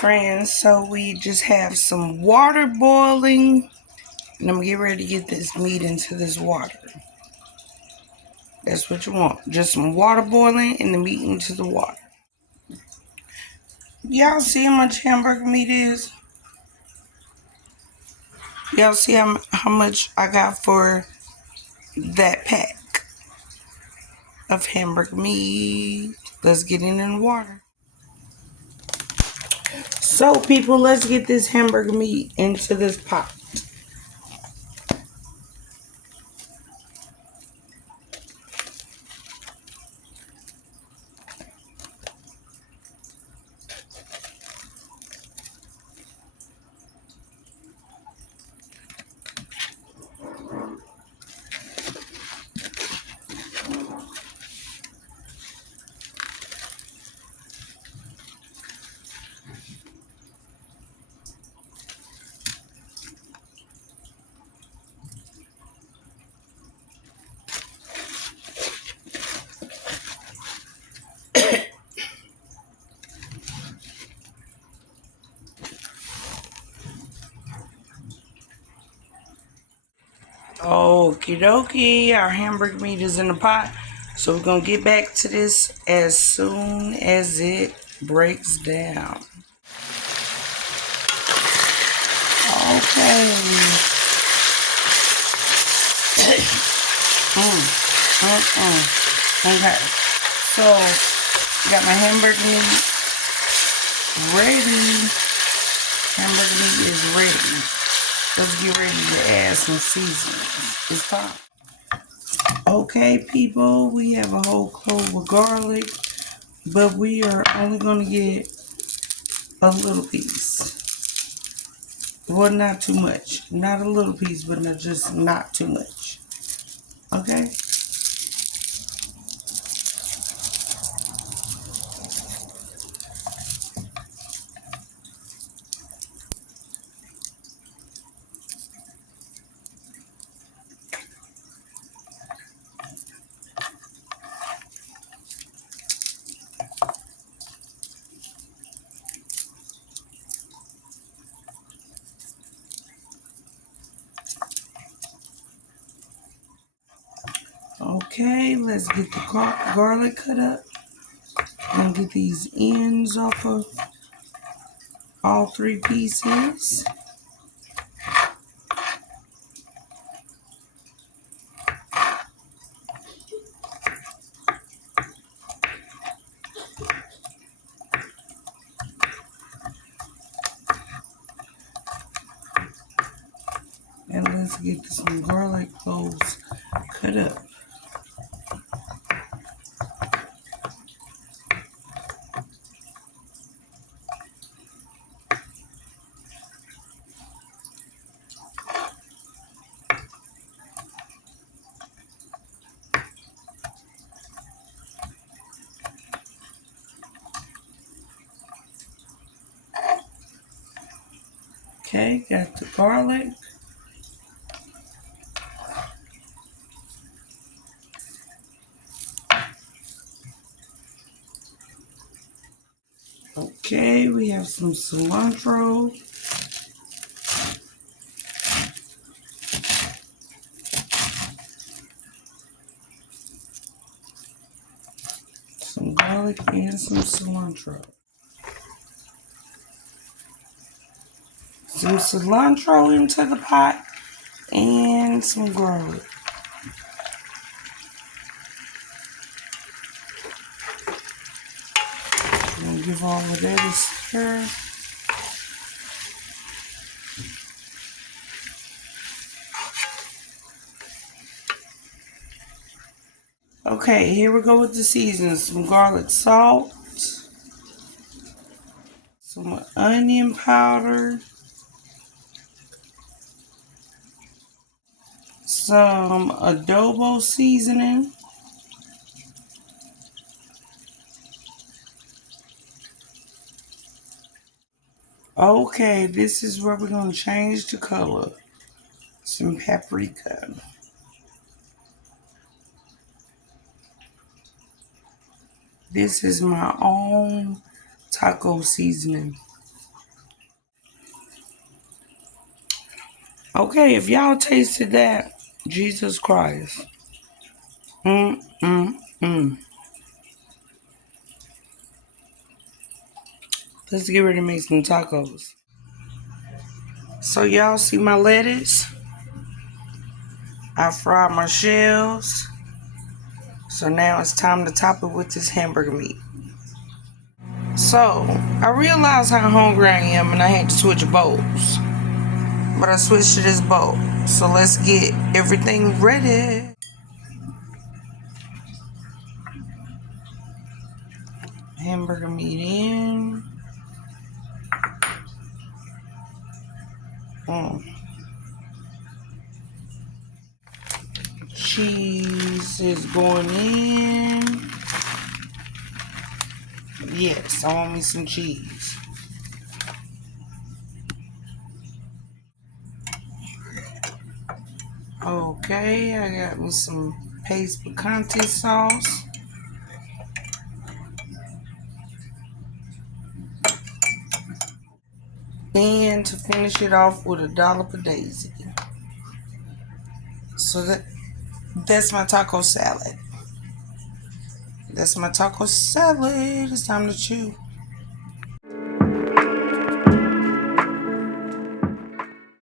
friends, so we just have some water boiling, and I'm gonna get ready to get this meat into this water. That's what you want, just some water boiling and the meat into the water. Y'all see how much hamburger meat is? Y'all see how much I got for that pack of hamburger meat? Let's get it in the water. So people, let's get this hamburger meat into this pot. Okie dokie, our hamburger meat is in the pot. So we're gonna get back to this as soon as it breaks down. Okay. Okay. So got my hamburger meat ready. Hamburger meat is ready. Let's get ready to add some seasonings. It's time. Okay, people, we have a whole clove of garlic, but we are only going to get a little piece. Well, not too much. Not a little piece, but just not too much. Okay? Okay, let's get the garlic cut up. And get these ends off of all three pieces. And let's get some garlic cloves cut up. Okay, got the garlic. Okay, we have some cilantro. Some garlic and some cilantro. Some cilantro into the pot and some garlic. I'm gonna give all of that a stir. Okay, here we go with the seasoning. Some garlic salt, some onion powder, some adobo seasoning, okay, this is where we're going to change the color. Some paprika. This is my own taco seasoning. Okay, if y'all tasted that, Jesus Christ. Mm, mm, mm. Let's get ready to make some tacos. So y'all see my lettuce? I fried my shells. So now it's time to top it with this hamburger meat. So I realized how hungry I am and I had to switch bowls. But I switched to this bowl. So let's get everything ready. Hamburger meat in. Cheese is going in. Yes, I want me some cheese. Okay, I got me some paste picante sauce. And to finish it off with a dollop of daisy. So that's my taco salad. That's my taco salad. It's time to chew.